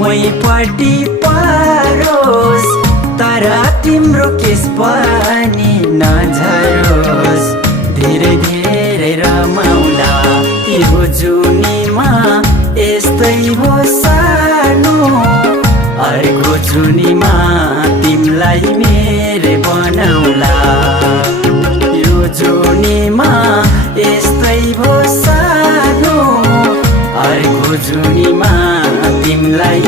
मैपट्टि परोस् तर तिम्रो केस पनि नझरोस्। धेरै धेरै रमाउला यो जुनीमा यस्तै हो सानो, अर्को जुनीमा तिमलाई मेरे बनाउला। यो जुनीमा यस्तै हो सानो, अर्को जुनीमा तिमलाई